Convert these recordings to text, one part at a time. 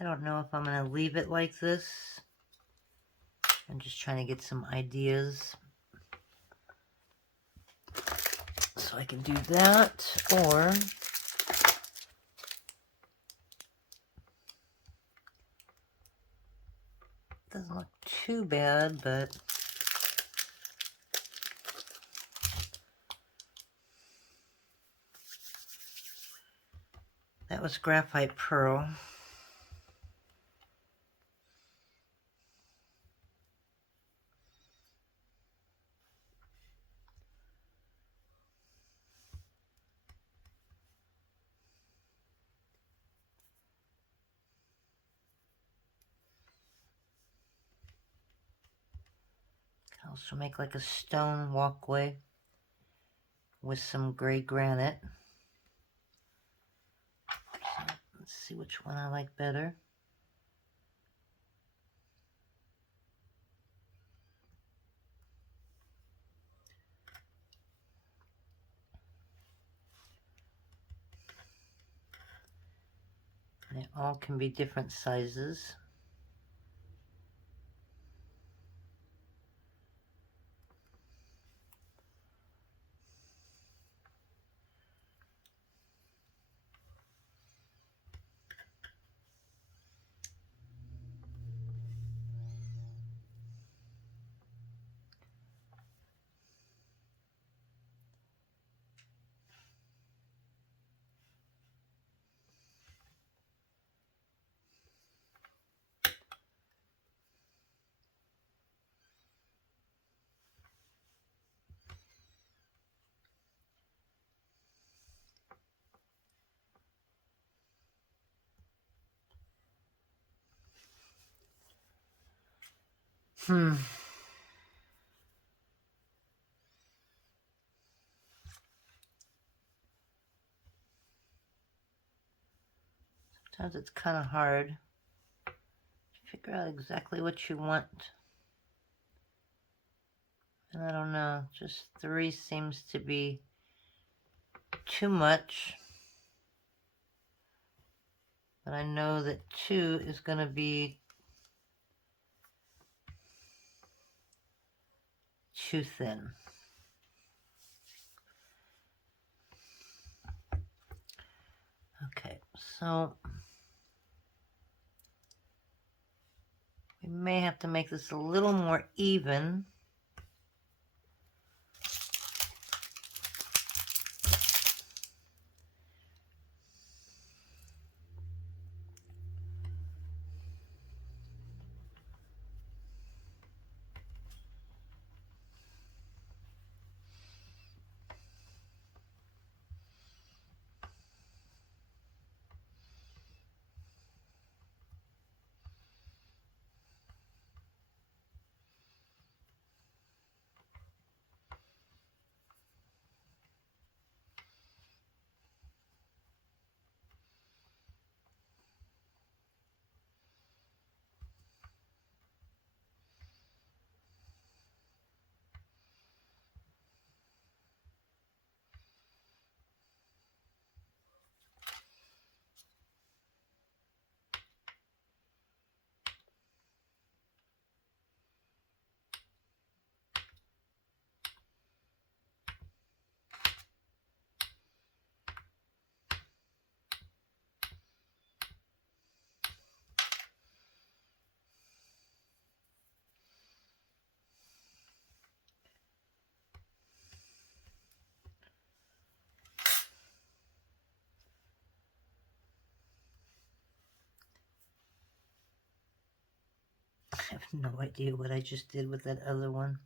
I don't know if I'm going to leave it like this. I'm just trying to get some ideas. So I can do that, or doesn't look too bad, but that was graphite pearl. Can also make like a stone walkway with some gray granite. So let's see which one I like better. They all can be different sizes. Sometimes it's kind of hard to figure out exactly what you want. And I don't know, just 3 seems to be too much. But I know that 2 is going to be too thin. Okay, so we may have to make this a little more even. I have no idea what I just did with that other one.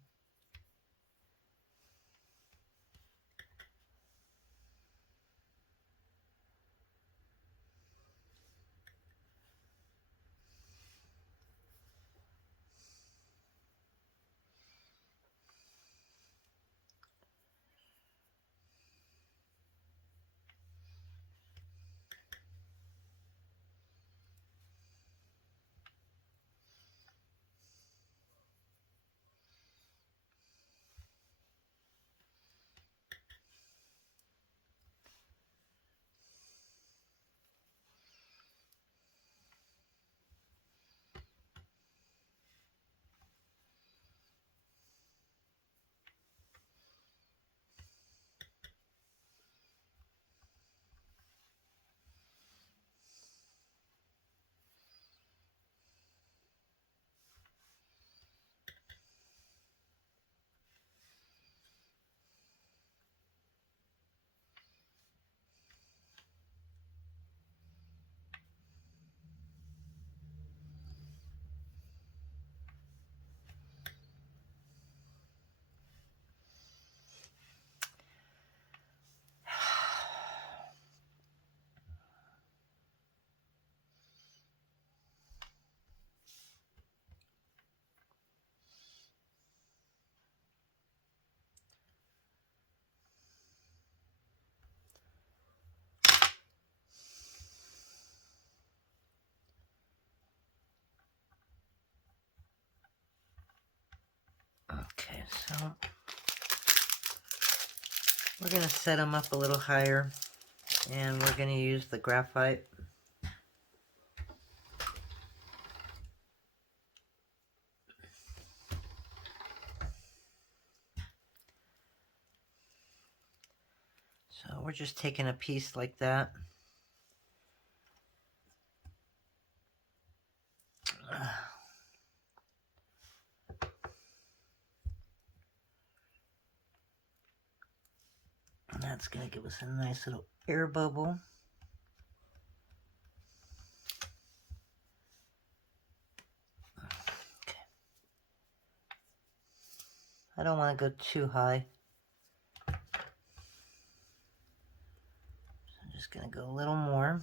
So we're going to set them up a little higher, and we're going to use the graphite. So we're just taking a piece like that. And that's going to give us a nice little air bubble. Okay. I don't want to go too high. So I'm just going to go a little more.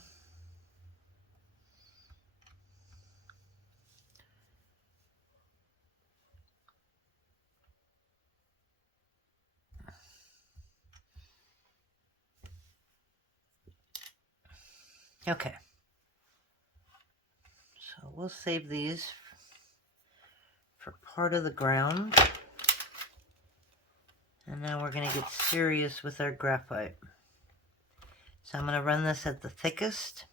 Okay. So we'll save these for part of the ground. And now we're going to get serious with our graphite. So I'm going to run this at the thickest.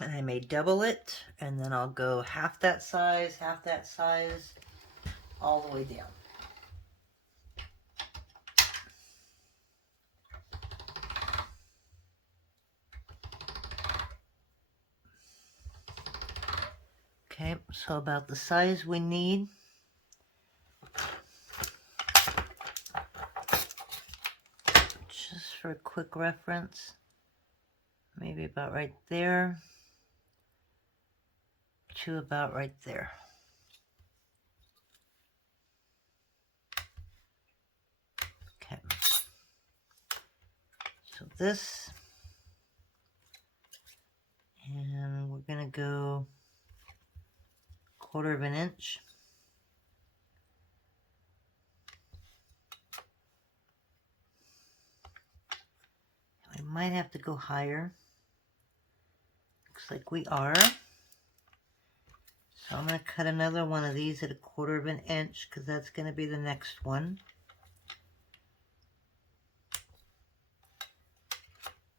And I may double it, and then I'll go half that size, all the way down. Okay, so about the size we need. Just for a quick reference, maybe about right there to about right there. Okay, so this, and we're gonna go 1/4 inch. We might have to go higher. Looks like we are. So I'm going to cut another one of these at 1/4 inch because that's going to be the next one.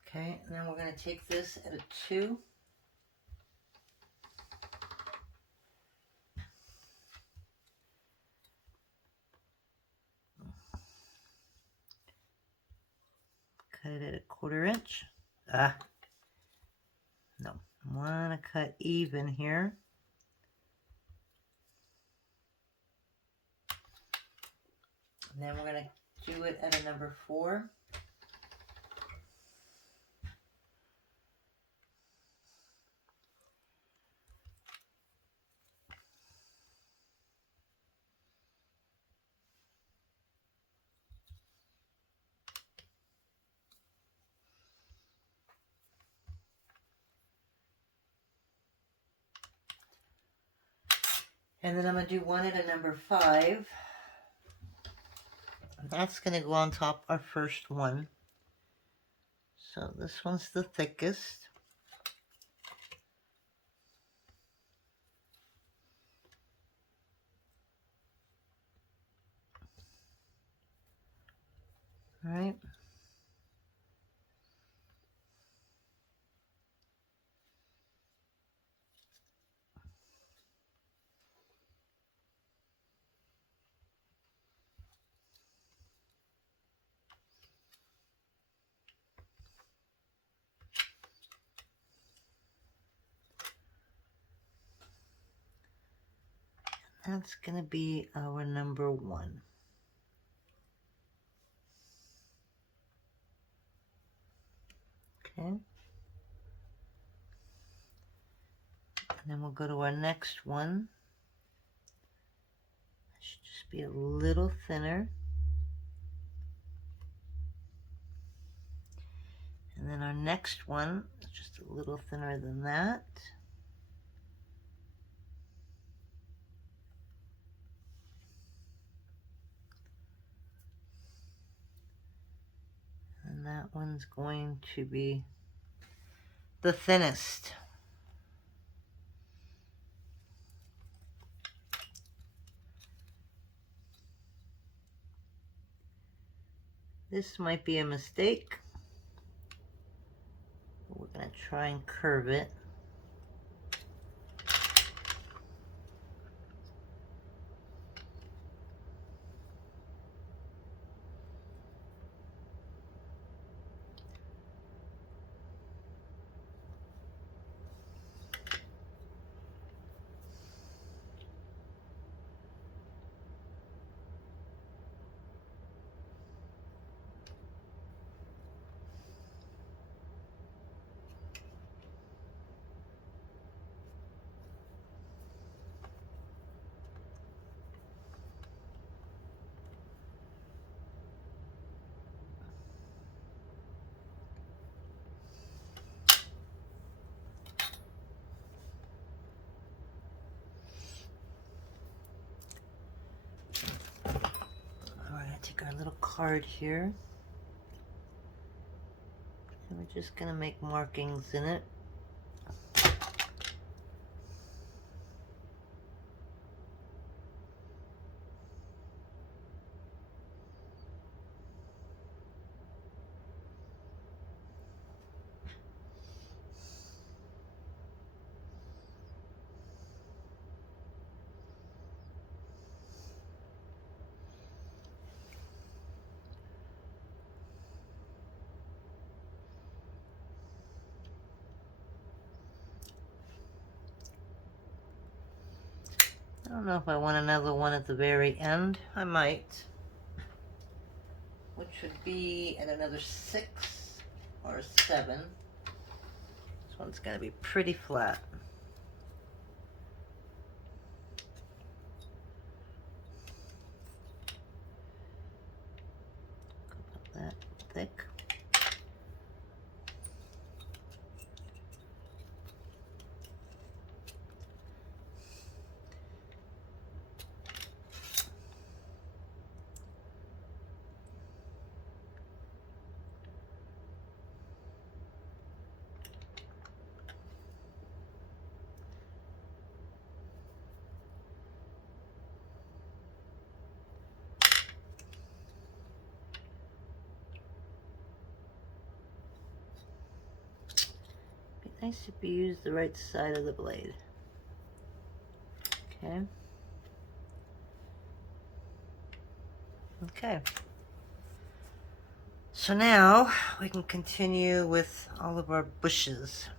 Okay, and then we're going to take this at a 2. Cut it at 1/4 inch. No, I want to cut even here. And then we're going to do it at a number 4. And then I'm going to do one at a number 5. And that's going to go on top our first one. So this one's the thickest. All right. That's going to be our number 1. Okay. And then we'll go to our next one. It should just be a little thinner. And then our next one is just a little thinner than that. And that one's going to be the thinnest. This might be a mistake. We're going to try and curve it. Take our little card here, and we're just going to make markings in it. I don't know if I want another one at the very end. I might. Which would be at another 6 or 7. This one's going to be pretty flat. About that thick. Nice if you use the right side of the blade. Okay. Okay. So now we can continue with all of our bushes.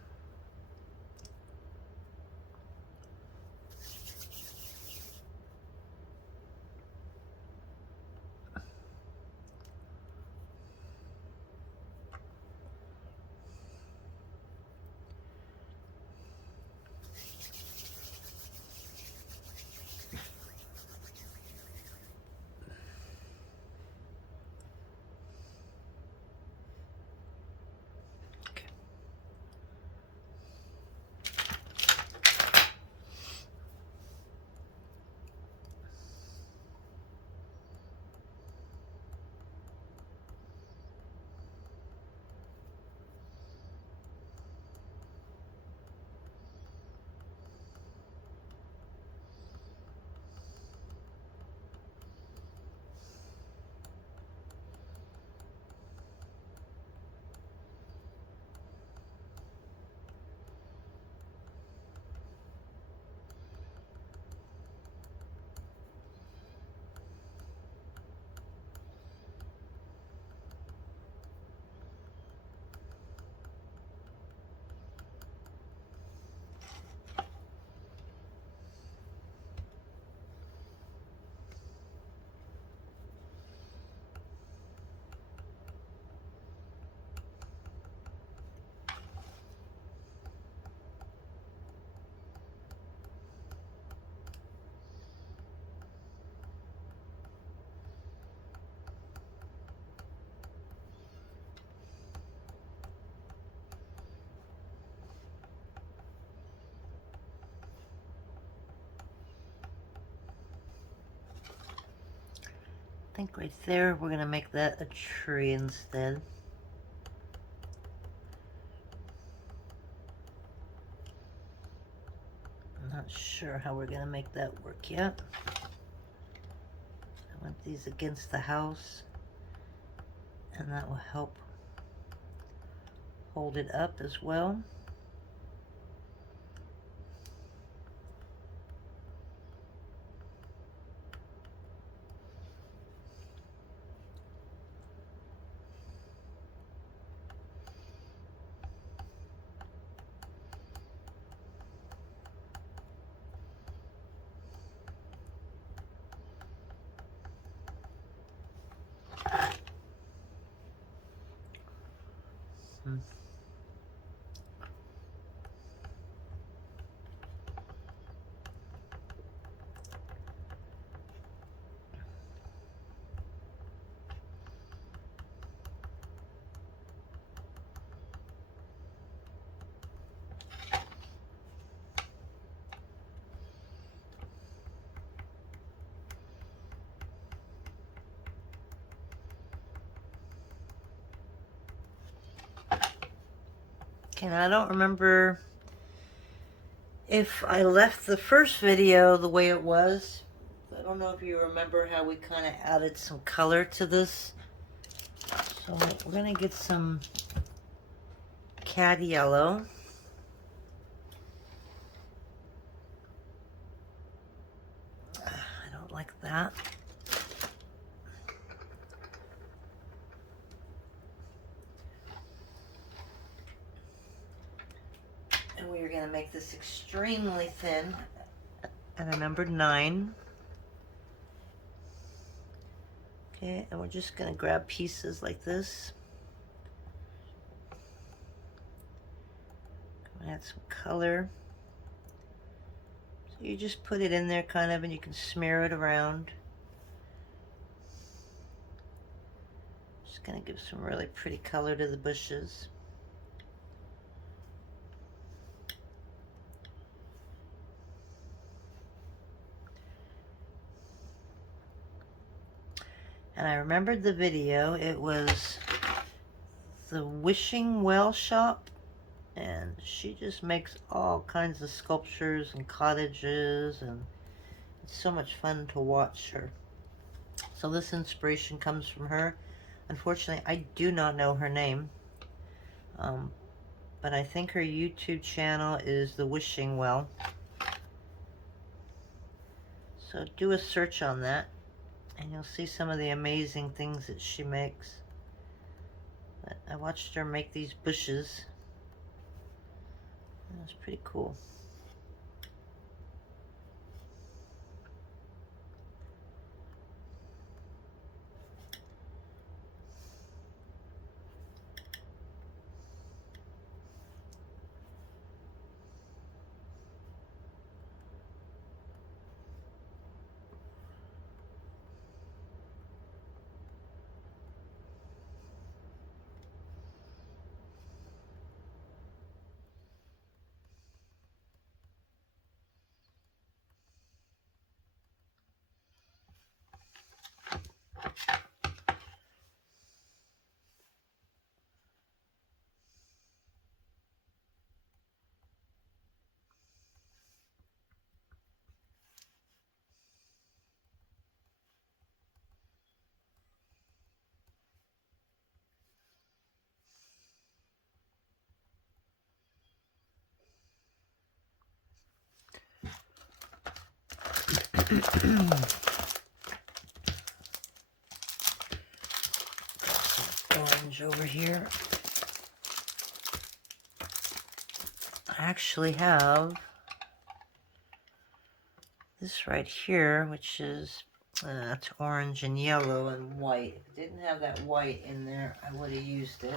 I think right there we're going to make that a tree instead. I'm not sure how we're going to make that work yet. I want these against the house, and that will help hold it up as well. Hmm. Okay, now I don't remember if I left the first video the way it was. I don't know if you remember how we kind of added some color to this. So we're going to get some cad yellow. I don't like that. And we are going to make this extremely thin at a number 9. Okay, and we're just going to grab pieces like this. Add some color. So you just put it in there kind of, and you can smear it around. Just going to give some really pretty color to the bushes. And I remembered the video. It was the Wishing Well shop, and she just makes all kinds of sculptures and cottages, and it's so much fun to watch her. So this inspiration comes from her. Unfortunately, I do not know her name, but I think her YouTube channel is the Wishing Well. So do a search on that, and you'll see some of the amazing things that she makes. But I watched her make these bushes. It was pretty cool. Orange over here. I actually have this right here, which is it's orange and yellow and white. If it didn't have that white in there, I would have used it.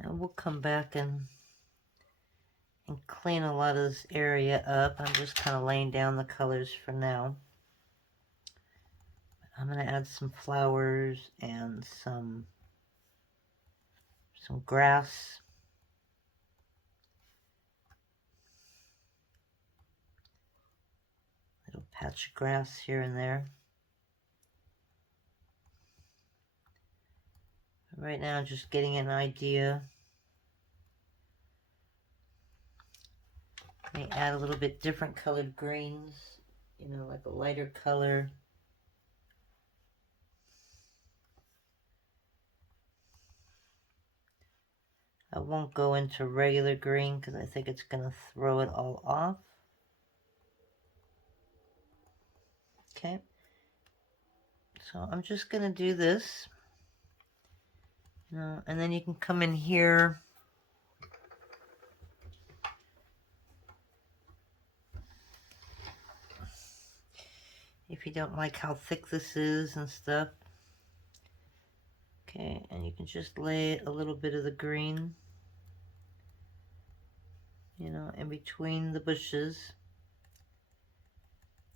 And we'll come back and clean a lot of this area up. I'm just kind of laying down the colors for now. I'm going to add some flowers and some grass. Little patch of grass here and there. Right now, just getting an idea. May add a little bit different colored greens, you know, like a lighter color. I won't go into regular green because I think it's going to throw it all off. Okay. So I'm just going to do this. And then you can come in here. If you don't like how thick this is and stuff. Okay, and you can just lay a little bit of the green, you know, in between the bushes.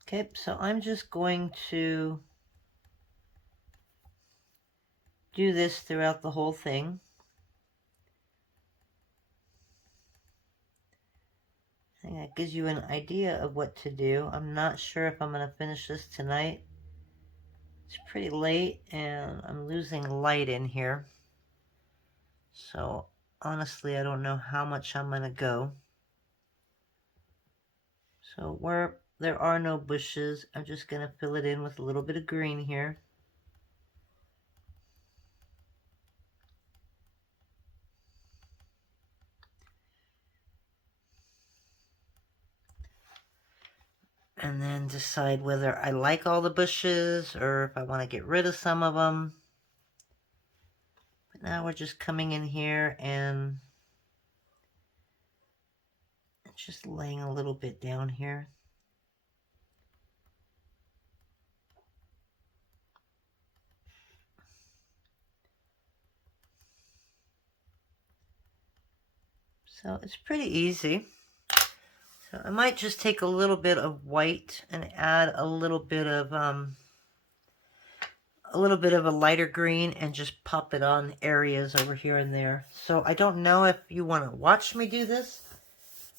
Okay, so I'm just going to do this throughout the whole thing. I think that gives you an idea of what to do. I'm not sure if I'm going to finish this tonight. It's pretty late and I'm losing light in here. So honestly, I don't know how much I'm going to go. So where there are no bushes, I'm just going to fill it in with a little bit of green here. And then decide whether I like all the bushes or if I want to get rid of some of them. But now we're just coming in here and just laying a little bit down here. So it's pretty easy. So I might just take a little bit of white and add a little bit of a lighter green and just pop it on areas over here and there. So I don't know if you want to watch me do this.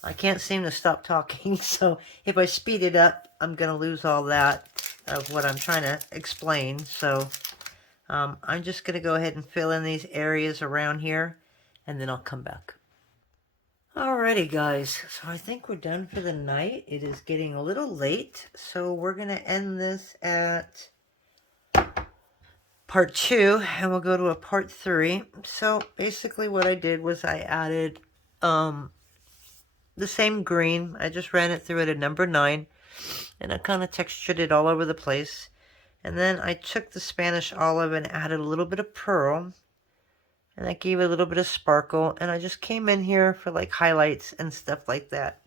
I can't seem to stop talking, so if I speed it up, I'm going to lose all that of what I'm trying to explain. So I'm just going to go ahead and fill in these areas around here, and then I'll come back. Alrighty guys, so I think we're done for the night. It is getting a little late, so we're going to end this at part 2, and we'll go to a part 3. So basically what I did was I added the same green. I just ran it through at a number 9, and I kind of textured it all over the place. And then I took the Spanish olive and added a little bit of pearl. And I gave it a little bit of sparkle. And I just came in here for like highlights and stuff like that.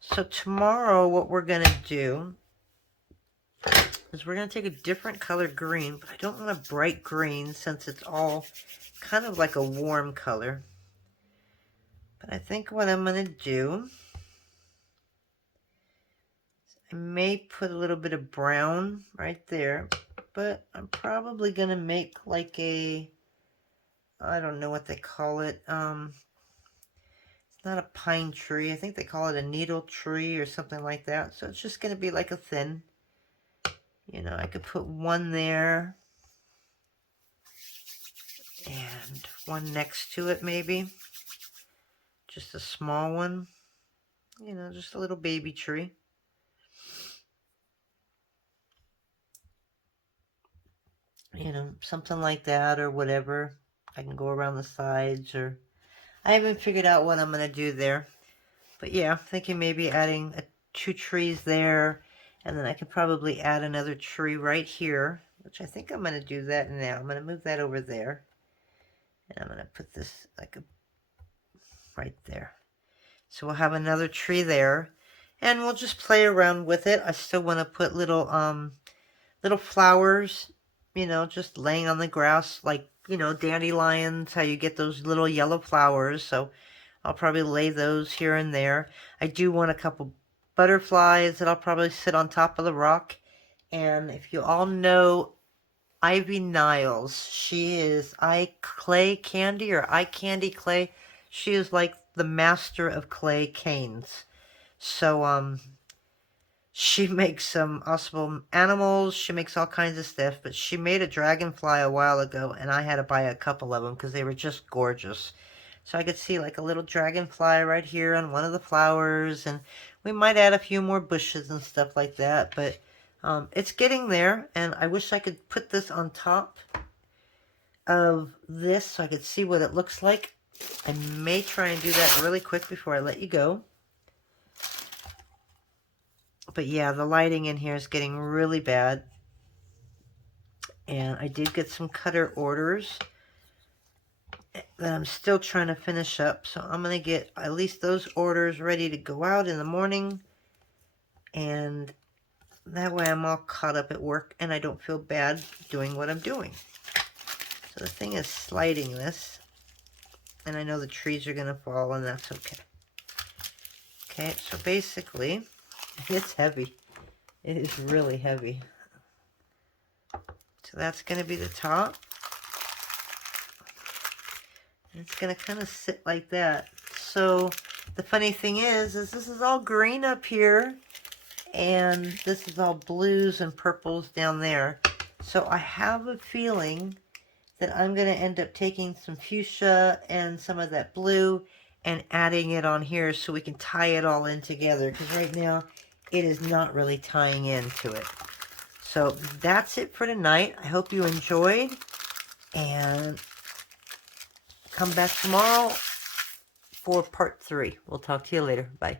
So tomorrow what we're going to do is we're going to take a different color green. But I don't want a bright green since it's all kind of like a warm color. But I think what I'm going to do, I may put a little bit of brown right there. But I'm probably going to make like a, I don't know what they call it. It's not a pine tree. I think they call it a needle tree or something like that. So it's just going to be like a thin. You know, I could put one there. And one next to it maybe. Just a small one. You know, just a little baby tree. You know, something like that or whatever. I can go around the sides or... I haven't figured out what I'm going to do there. But yeah, I'm thinking maybe adding 2 trees there. And then I could probably add another tree right here. Which I think I'm going to do that now. I'm going to move that over there. And I'm going to put this like right there. So we'll have another tree there. And we'll just play around with it. I still want to put little flowers, you know, just laying on the grass like you know, dandelions, how you get those little yellow flowers. So I'll probably lay those here and there. I do want a couple butterflies that I'll probably sit on top of the rock. And if you all know Ivy Niles, she is Eye Candy Clay. She is like the master of clay canes. So she makes some awesome animals. She makes all kinds of stuff. But she made a dragonfly a while ago, and I had to buy a couple of them because they were just gorgeous. So I could see like a little dragonfly right here on one of the flowers, and we might add a few more bushes and stuff like that. But it's getting there, and I wish I could put this on top of this so I could see what it looks like. I may try and do that really quick before I let you go. But yeah, the lighting in here is getting really bad. And I did get some cutter orders that I'm still trying to finish up. So I'm going to get at least those orders ready to go out in the morning. And that way I'm all caught up at work and I don't feel bad doing what I'm doing. So the thing is sliding this. And I know the trees are going to fall, and that's okay. Okay, so basically, it's heavy. It is really heavy. So that's going to be the top. And it's going to kind of sit like that. So the funny thing is this is all green up here, and this is all blues and purples down there. So I have a feeling that I'm going to end up taking some fuchsia and some of that blue and adding it on here so we can tie it all in together, because right now it is not really tying into it. So that's it for tonight. I hope you enjoyed, and come back tomorrow for part 3. We'll talk to you later. Bye.